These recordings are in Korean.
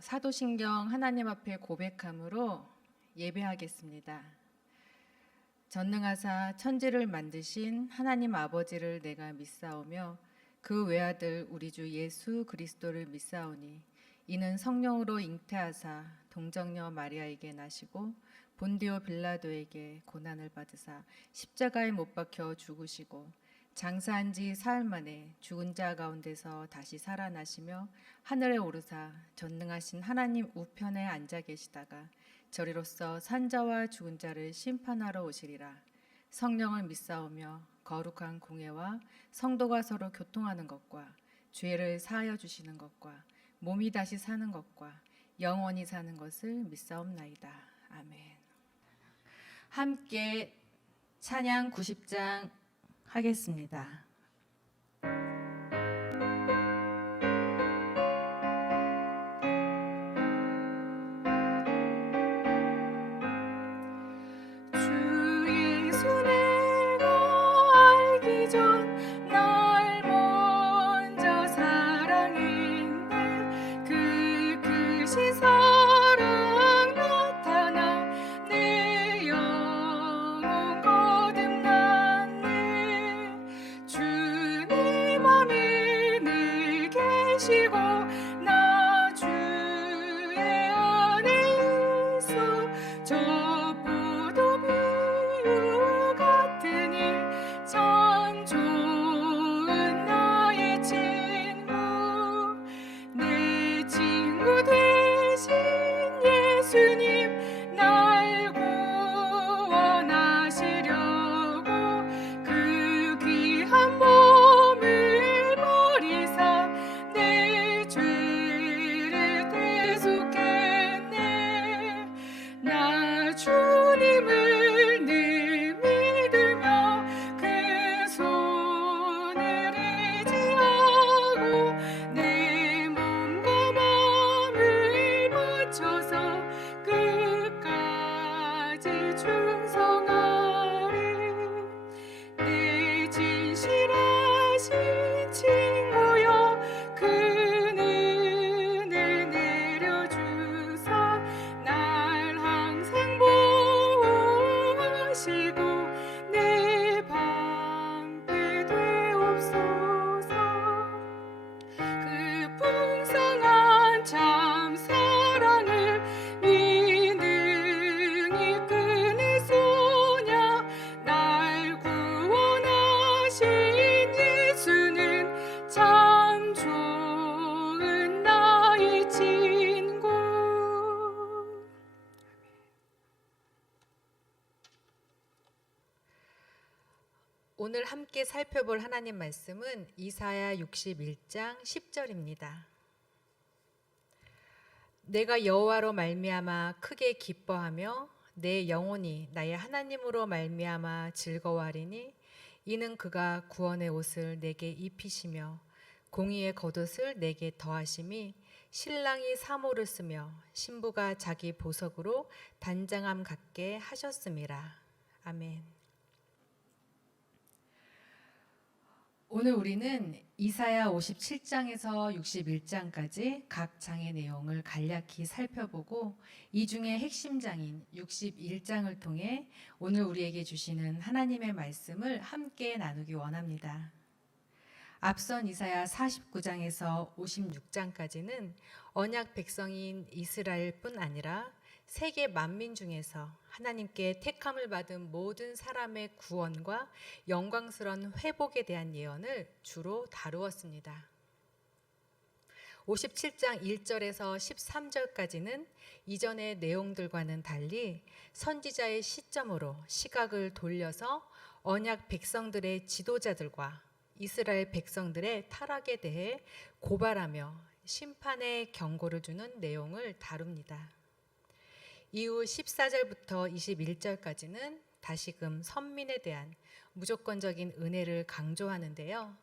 사도신경 하나님 앞에 고백함으로 예배하겠습니다. 전능하사 천지를 만드신 하나님 아버지를 내가 믿사오며 그 외아들 우리 주 예수 그리스도를 믿사오니 이는 성령으로 잉태하사 동정녀 마리아에게 나시고 본디오 빌라도에게 고난을 받으사 십자가에 못 박혀 죽으시고 장사한 지 사흘 만에 죽은 자 가운데서 다시 살아나시며 하늘에 오르사 전능하신 하나님 우편에 앉아 계시다가 저리로서 산자와 죽은 자를 심판하러 오시리라. 성령을 믿사오며 거룩한 공회와 성도가 서로 교통하는 것과 죄를 사하여 주시는 것과 몸이 다시 사는 것과 영원히 사는 것을 믿사옵나이다. 아멘. 함께 찬양 90장 하겠습니다. 오늘 함께 살펴볼 하나님 말씀은 이사야 61장 10절입니다. 내가 여호와로 말미암아 크게 기뻐하며 내 영혼이 나의 하나님으로 말미암아 즐거워하리니 이는 그가 구원의 옷을 내게 입히시며 공의의 겉옷을 내게 더하심이 신랑이 사모를 쓰며 신부가 자기 보석으로 단장함 같게 하셨음이라. 아멘. 오늘 우리는 이사야 57장에서 61장까지 각 장의 내용을 간략히 살펴보고 이 중에 핵심 장인 61장을 통해 오늘 우리에게 주시는 하나님의 말씀을 함께 나누기 원합니다. 앞선 이사야 49장에서 56장까지는 언약 백성인 이스라엘뿐 아니라 세계 만민 중에서 하나님께 택함을 받은 모든 사람의 구원과 영광스러운 회복에 대한 예언을 주로 다루었습니다. 57장 1절에서 13절까지는 이전의 내용들과는 달리 선지자의 시점으로 시각을 돌려서 언약 백성들의 지도자들과 이스라엘 백성들의 타락에 대해 고발하며 심판의 경고를 주는 내용을 다룹니다. 이후 14절부터 21절까지는 다시금 선민에 대한 무조건적인 은혜를 강조하는데요.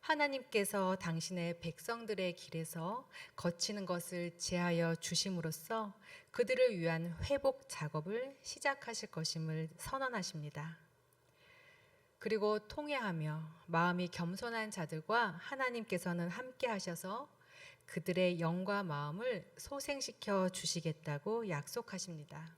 하나님께서 당신의 백성들의 길에서 거치는 것을 제하여 주심으로써 그들을 위한 회복 작업을 시작하실 것임을 선언하십니다. 그리고 통회하며 마음이 겸손한 자들과 하나님께서는 함께 하셔서 그들의 영과 마음을 소생시켜 주시겠다고 약속하십니다.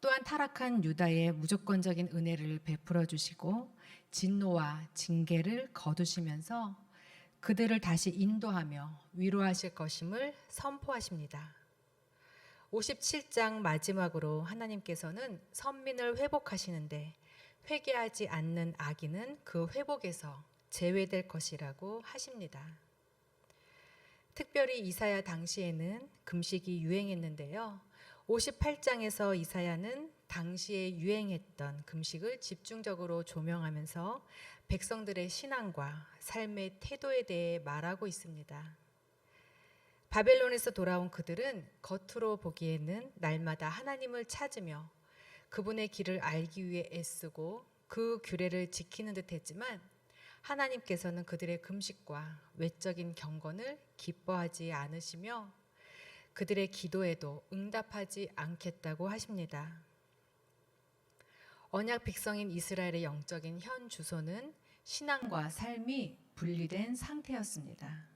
또한 타락한 유다의 무조건적인 은혜를 베풀어 주시고 진노와 징계를 거두시면서 그들을 다시 인도하며 위로하실 것임을 선포하십니다. 57장 마지막으로 하나님께서는 선민을 회복하시는데 회개하지 않는 악인은 그 회복에서 제외될 것이라고 하십니다. 특별히 이사야 당시에는 금식이 유행했는데요. 58장에서 이사야는 당시에 유행했던 금식을 집중적으로 조명하면서 백성들의 신앙과 삶의 태도에 대해 말하고 있습니다. 바벨론에서 돌아온 그들은 겉으로 보기에는 날마다 하나님을 찾으며 그분의 길을 알기 위해 애쓰고 그 규례를 지키는 듯 했지만 하나님께서는 그들의 금식과 외적인 경건을 기뻐하지 않으시며 그들의 기도에도 응답하지 않겠다고 하십니다. 언약 백성인 이스라엘의 영적인 현 주소는 신앙과 삶이 분리된 상태였습니다.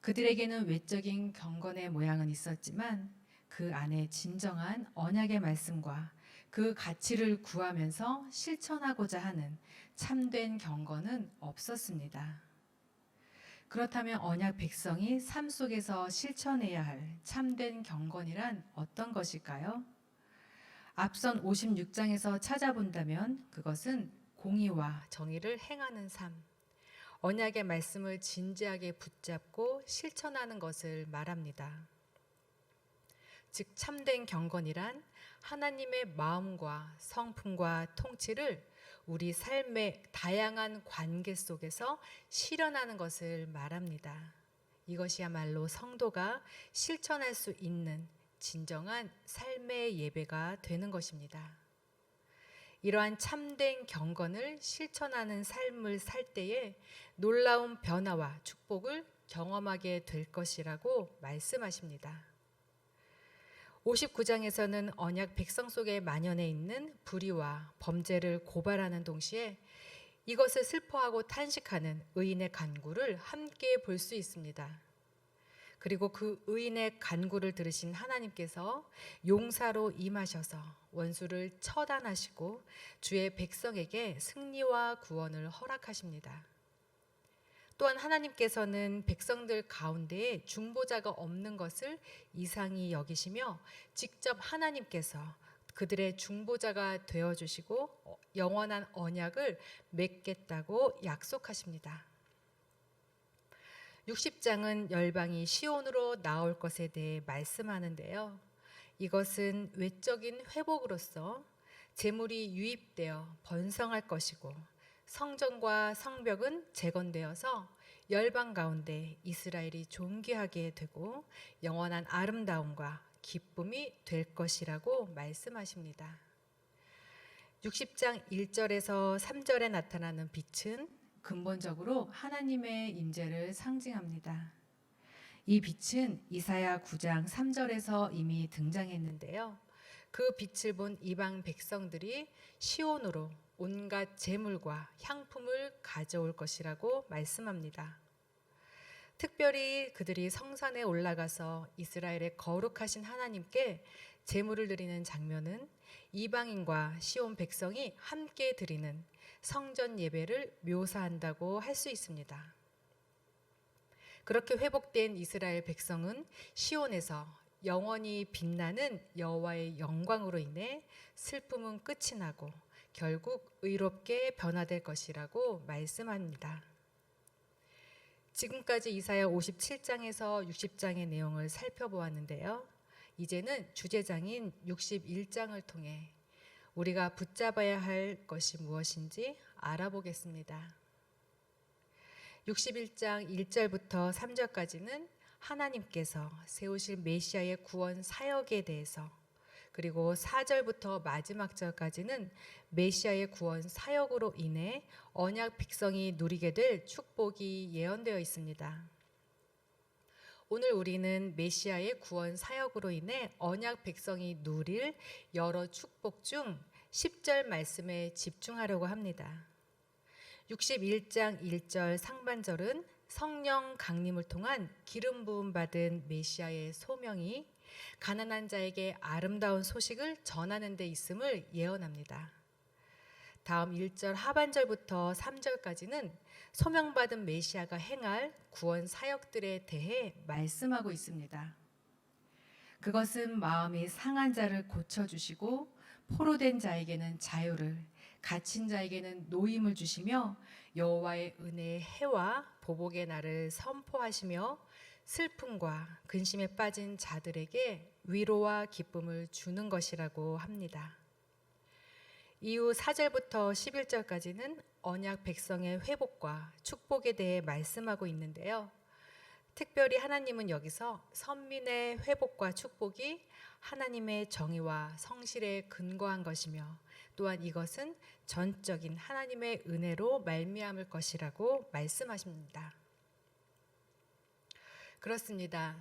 그들에게는 외적인 경건의 모양은 있었지만 그 안에 진정한 언약의 말씀과 그 가치를 구하면서 실천하고자 하는 참된 경건은 없었습니다. 그렇다면 언약 백성이 삶 속에서 실천해야 할 참된 경건이란 어떤 것일까요? 앞선 56장에서 찾아본다면 그것은 공의와 정의를 행하는 삶, 언약의 말씀을 진지하게 붙잡고 실천하는 것을 말합니다. 즉 참된 경건이란 하나님의 마음과 성품과 통치를 우리 삶의 다양한 관계 속에서 실현하는 것을 말합니다. 이것이야말로 성도가 실천할 수 있는 진정한 삶의 예배가 되는 것입니다. 이러한 참된 경건을 실천하는 삶을 살 때에 놀라운 변화와 축복을 경험하게 될 것이라고 말씀하십니다. 59장에서는 언약 백성 속에 만연해 있는 불의와 범죄를 고발하는 동시에 이것을 슬퍼하고 탄식하는 의인의 간구를 함께 볼 수 있습니다. 그리고 그 의인의 간구를 들으신 하나님께서 용사로 임하셔서 원수를 처단하시고 주의 백성에게 승리와 구원을 허락하십니다. 또한 하나님께서는 백성들 가운데에 중보자가 없는 것을 이상히 여기시며 직접 하나님께서 그들의 중보자가 되어주시고 영원한 언약을 맺겠다고 약속하십니다. 60장은 열방이 시온으로 나올 것에 대해 말씀하는데요. 이것은 외적인 회복으로서 재물이 유입되어 번성할 것이고 성전과 성벽은 재건되어서 열방 가운데 이스라엘이 존귀하게 되고 영원한 아름다움과 기쁨이 될 것이라고 말씀하십니다. 60장 1절에서 3절에 나타나는 빛은 근본적으로 하나님의 임재를 상징합니다. 이 빛은 이사야 9장 3절에서 이미 등장했는데요. 그 빛을 본 이방 백성들이 시온으로 온갖 재물과 향품을 가져올 것이라고 말씀합니다. 특별히 그들이 성산에 올라가서 이스라엘의 거룩하신 하나님께 제물을 드리는 장면은 이방인과 시온 백성이 함께 드리는 성전 예배를 묘사한다고 할 수 있습니다. 그렇게 회복된 이스라엘 백성은 시온에서 영원히 빛나는 여호와의 영광으로 인해 슬픔은 끝이 나고 결국 의롭게 변화될 것이라고 말씀합니다. 지금까지 이사야 57장에서 60장의 내용을 살펴보았는데요. 이제는 주제장인 61장을 통해 우리가 붙잡아야 할 것이 무엇인지 알아보겠습니다. 61장 1절부터 3절까지는 하나님께서 세우실 메시아의 구원 사역에 대해서, 그리고 4절부터 마지막 절까지는 메시아의 구원 사역으로 인해 언약 백성이 누리게 될 축복이 예언되어 있습니다. 오늘 우리는 메시아의 구원 사역으로 인해 언약 백성이 누릴 여러 축복 중 10절 말씀에 집중하려고 합니다. 61장 1절 상반절은 성령 강림을 통한 기름 부음 받은 메시아의 소명이 가난한 자에게 아름다운 소식을 전하는 데 있음을 예언합니다. 다음 1절 하반절부터 3절까지는 소명받은 메시아가 행할 구원 사역들에 대해 말씀하고 있습니다. 그것은 마음이 상한 자를 고쳐주시고 포로된 자에게는 자유를, 갇힌 자에게는 노임을 주시며 여호와의 은혜의 해와 보복의 날을 선포하시며 슬픔과 근심에 빠진 자들에게 위로와 기쁨을 주는 것이라고 합니다. 이후 4절부터 11절까지는 언약 백성의 회복과 축복에 대해 말씀하고 있는데요. 특별히 하나님은 여기서 선민의 회복과 축복이 하나님의 정의와 성실에 근거한 것이며 또한 이것은 전적인 하나님의 은혜로 말미암을 것이라고 말씀하십니다. 그렇습니다.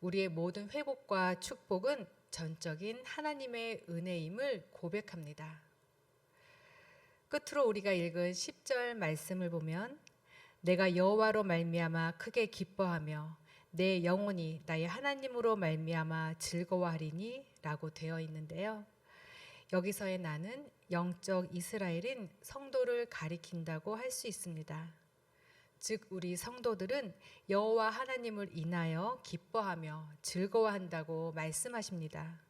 우리의 모든 회복과 축복은 전적인 하나님의 은혜임을 고백합니다. 끝으로 우리가 읽은 10절 말씀을 보면 내가 여호와로 말미암아 크게 기뻐하며 내 영혼이 나의 하나님으로 말미암아 즐거워하리니 라고 되어 있는데요. 여기서의 나는 영적 이스라엘인 성도를 가리킨다고 할 수 있습니다. 즉 우리 성도들은 여호와 하나님을 인하여 기뻐하며 즐거워한다고 말씀하십니다.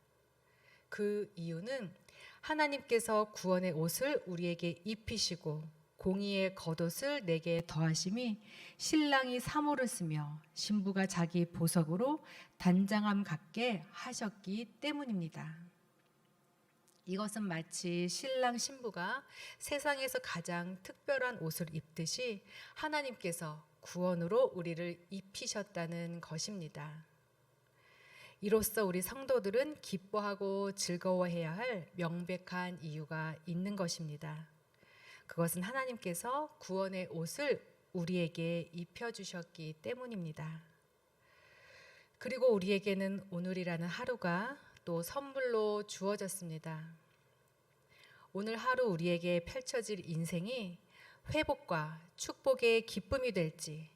그 이유는 하나님께서 구원의 옷을 우리에게 입히시고 공의의 겉옷을 내게 더하심이 신랑이 사모를 쓰며 신부가 자기 보석으로 단장함 같게 하셨기 때문입니다. 이것은 마치 신랑 신부가 세상에서 가장 특별한 옷을 입듯이 하나님께서 구원으로 우리를 입히셨다는 것입니다. 이로써 우리 성도들은 기뻐하고 즐거워해야 할 명백한 이유가 있는 것입니다. 그것은 하나님께서 구원의 옷을 우리에게 입혀주셨기 때문입니다. 그리고 우리에게는 오늘이라는 하루가 또 선물로 주어졌습니다. 오늘 하루 우리에게 펼쳐질 인생이 회복과 축복의 기쁨이 될지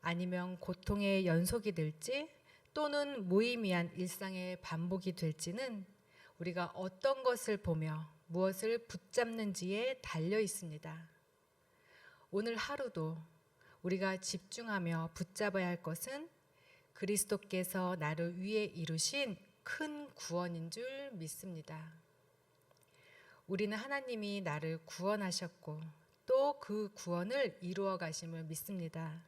아니면 고통의 연속이 될지 또는 무의미한 일상의 반복이 될지는 우리가 어떤 것을 보며 무엇을 붙잡는지에 달려 있습니다. 오늘 하루도 우리가 집중하며 붙잡아야 할 것은 그리스도께서 나를 위해 이루신 큰 구원인 줄 믿습니다. 우리는 하나님이 나를 구원하셨고 또 그 구원을 이루어 가심을 믿습니다.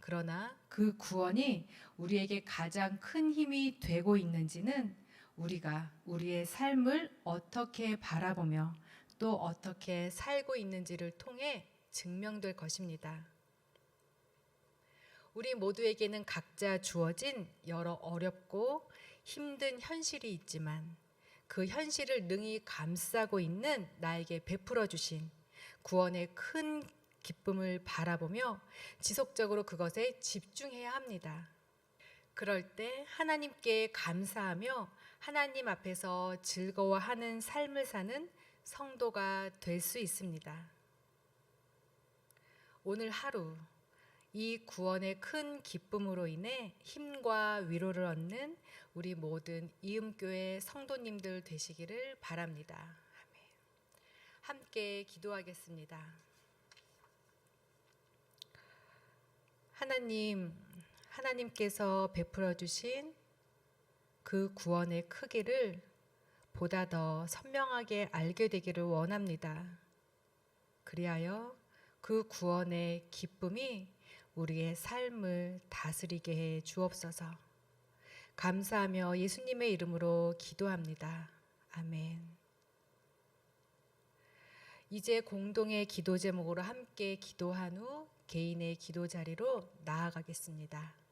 그러나 그 구원이 우리에게 가장 큰 힘이 되고 있는지는 우리가 우리의 삶을 어떻게 바라보며 또 어떻게 살고 있는지를 통해 증명될 것입니다. 우리 모두에게는 각자 주어진 여러 어렵고 힘든 현실이 있지만 그 현실을 능히 감싸고 있는 나에게 베풀어 주신 구원의 큰 기쁨을 바라보며 지속적으로 그것에 집중해야 합니다. 그럴 때 하나님께 감사하며 하나님 앞에서 즐거워하는 삶을 사는 성도가 될 수 있습니다. 오늘 하루 이 구원의 큰 기쁨으로 인해 힘과 위로를 얻는 우리 모든 이음교회 성도님들 되시기를 바랍니다. 아멘. 함께 기도하겠습니다. 하나님께서 베풀어 주신 그 구원의 크기를 보다 더 선명하게 알게 되기를 원합니다. 그리하여 그 구원의 기쁨이 우리의 삶을 다스리게 해 주옵소서. 감사하며 예수님의 이름으로 기도합니다. 아멘. 이제 공동의 기도 제목으로 함께 기도한 후 개인의 기도 자리로 나아가겠습니다.